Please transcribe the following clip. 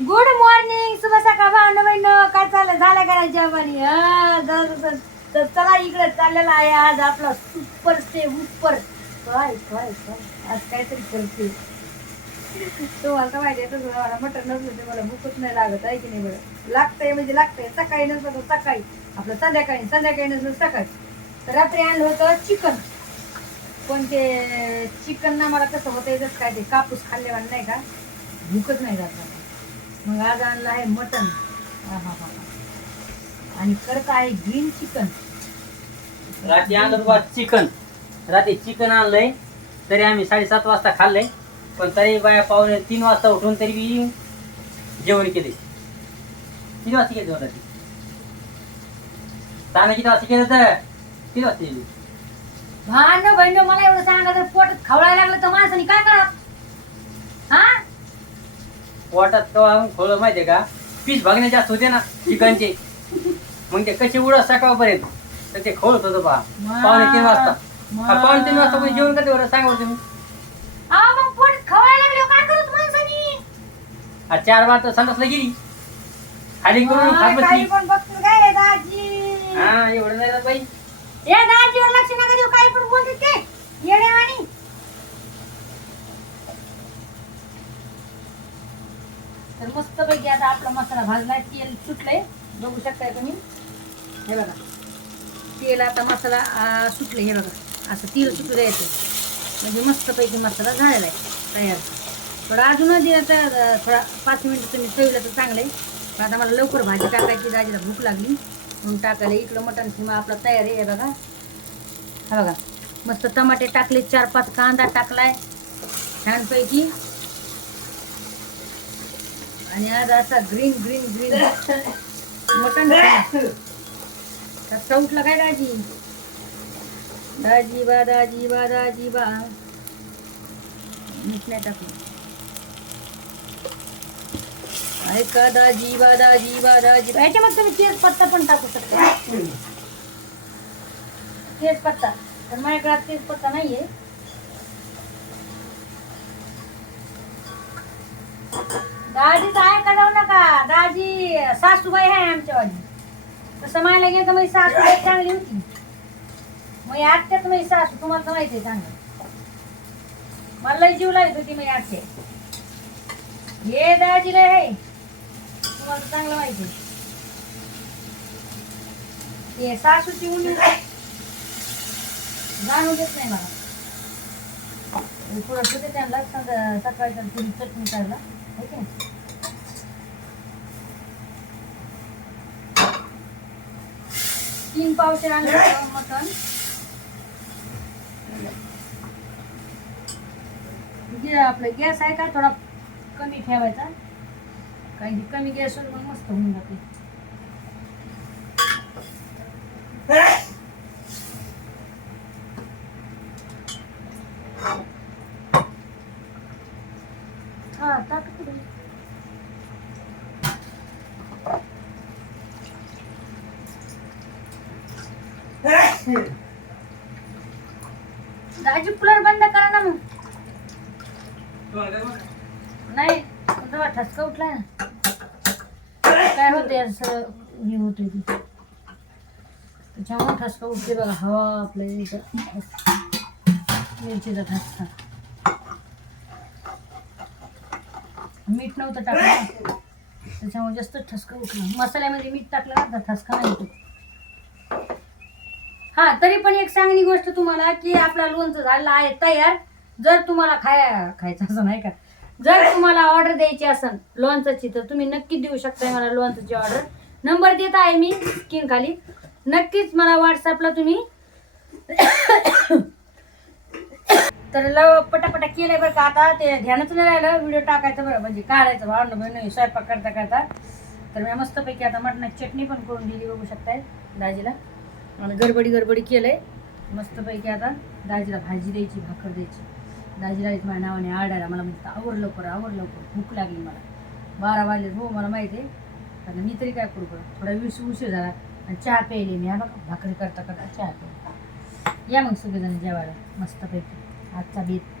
Good morning शुभ सकाळ भावना बहिण काय चाललं झालं का नाही तर चला इकडे चाललेला आहे आज आपला सुपर स्टे उपर काय काय काय? आज काहीतरी करते. तुम्हाला तर माहिती आहे तसं मला मटर नसलं ते मला भूकच नाही लागत आहे की नाही बरं? लागतंय म्हणजे लागतंय. सकाळी नसलं तर सकाळी. आपलं संध्याकाळी संध्याकाळी नसलं सकाळी. रात्री आणलं होतं चिकन. पण ते चिकन ना मला कसं होतं याच्यात काय ते कापूस खाल्ल्यावर नाही का? भूकच नाही जात मला. मग आज आणलं आहे मटन आहाहा. आणि करत आहे ग्रीन चिकन रात्री आणलं बा चिकन रात्री चिकन आणलंय तरी आम्ही साडेसात वाजता खाल्लंय पण तरी बाया पावणे तीन वाजता उठून तरी बी जेवण केले. किती वाजता केलं जेवण रात्री? ताना किती वाजता केलं तर? किती वाजता केली? भांड बहिण मला एवढं सांगा तर पोटात खवळायला लागलं तर माणसाने काय करा हा पोटात कवा खोळ माहितीये का? पीस भागणे जास्त होते ना चिकनचे मग ते कसे उडत सकाळपर्यंत? तर ते खोळत होतं पहा. पावणे तीन वाजता. मा- हा, पावणे तीन वाजता कोणी जेवण कधी बरं? सांगा बरं तुम्ही. अहो, मग काय करत माणसाने? हा, चार वाजता संडासला गेली. खाली करून मा, खात काही बसली पण बघतो काय रे दाजी. हा एवढं नाही राहत बाई. या दाजीवर लक्ष नका देऊ. काही पण बोलते ते येडेवाणी तर मस्त पैकी आता आपला मसाला भाजलाय तेल सुटलंय. बघू शकताय तुम्ही. हे बघा. तेल आता मसाला सुटलं हे बघा. असं तेल सुटू द्यायचं. म्हणजे मस्तपैकी मसाला झालेला आहे तयार. थोडा अजून दिला तर थोडा पाच मिनटं तुम्ही ठेवलं तर चांगलं आहे. पण आता मला लवकर भाजी टाकायची दाजीला भूक लागली. म्हणून टाकायला इकडं मटण किंवा आपला तयार आहे हे बघा. हा बघा. मस्त टमाटे टाकले चार पाच कांदा टाकलाय. छानपैकी. आणि आज असा ग्रीन ग्रीन ग्रीन मटण कसा उठला काय दाजी? बा दाजी बा दाजी बा. मीठ नाही टाकलं. ऐका, दाजी बा दाजी बा दाजी बा. याच्या मग तुम्ही तेज पत्ता पण टाकू शकता. तेज पत्ता. तर माझ्याकडे आज तेज पत्ता दाजी दाजीच आहे जाऊ नका. दाजी सासूबाई आहे आमच्यावाली. तसं म्हणायला गेलं तर माझी सासूबाई चांगली होती. मग आत्यात माझी सासू तुम्हाला माहिती आहे चांगलं. मला जीव लागत होती माझी आत्या. हे दाजीला आहे. तुम्हाला चांगलं माहिती आहे. हे सासूची उणी जाणू देत नाही मला. पुढं होते त्यांना सकाळी सकाळच्या चटणी करायला. तीन पावशे आणलं मटण. आपलं गॅस आहे का थोडा कमी ठेवायचा. कारण की कमी गॅसवर मग मस्त होऊन जाते. हा टाक पुढे. दाजी कूलर बंद करा ना मग. नाही तेव्हा ठसका उठलाय ना. काय होते असं हे होते ती. त्याच्यामुळे ठसका उठते बघा. हवा आपल्या इथं मिरचीचा ठसका. मीठ नव्हतं टाकलं. त्याच्यामुळे जास्त ठसका उठला. मसाल्यामध्ये मीठ टाकलं ना तर ठसका नाही होतो. हा तरी पण एक चांगली गोष्ट तुम्हाला की आपला लोणचं झालेलं आहे तयार. जर तुम्हाला खाया खायचं असं नाही का? जर तुम्हाला ऑर्डर द्यायची असेल लोणचाची तर तुम्ही नक्की देऊ शकता मला लोणचाची ऑर्डर नंबर देत आहे मी स्क्रीन खाली. नक्कीच मला व्हॉट्सअपला तुम्ही तर लव पटापटा केलंय बरं का आता. ते ध्यानच नाही राहिलं. व्हिडिओ टाकायचं बरं म्हणजे काढायचं भावनं बहिणी स्वयंपाक करता करता. तर मी मस्तपैकी आता मटणाची चटणी पण करून दिली बघू शकताय. दाजीला. आणि गडबडी गडबडी केलंय. मस्तपैकी आता दाजीला भाजी द्यायची भाकर द्यायची. दाजीला येत माझ्या नावाने आडायला मला म्हणतात आवर लवकर आवर लवकर. भूक लागली मला. बारा वाजले हो मला माहिती आहे. आता मी तरी काय करू बरं? थोडा वीस उशीर झाला आणि चहा प्यायली मी. हा बघा भाकरी करता करता चहा प्यायली या मग सगळेजण जेवायला. मस्तपैकी. आजचा बेत.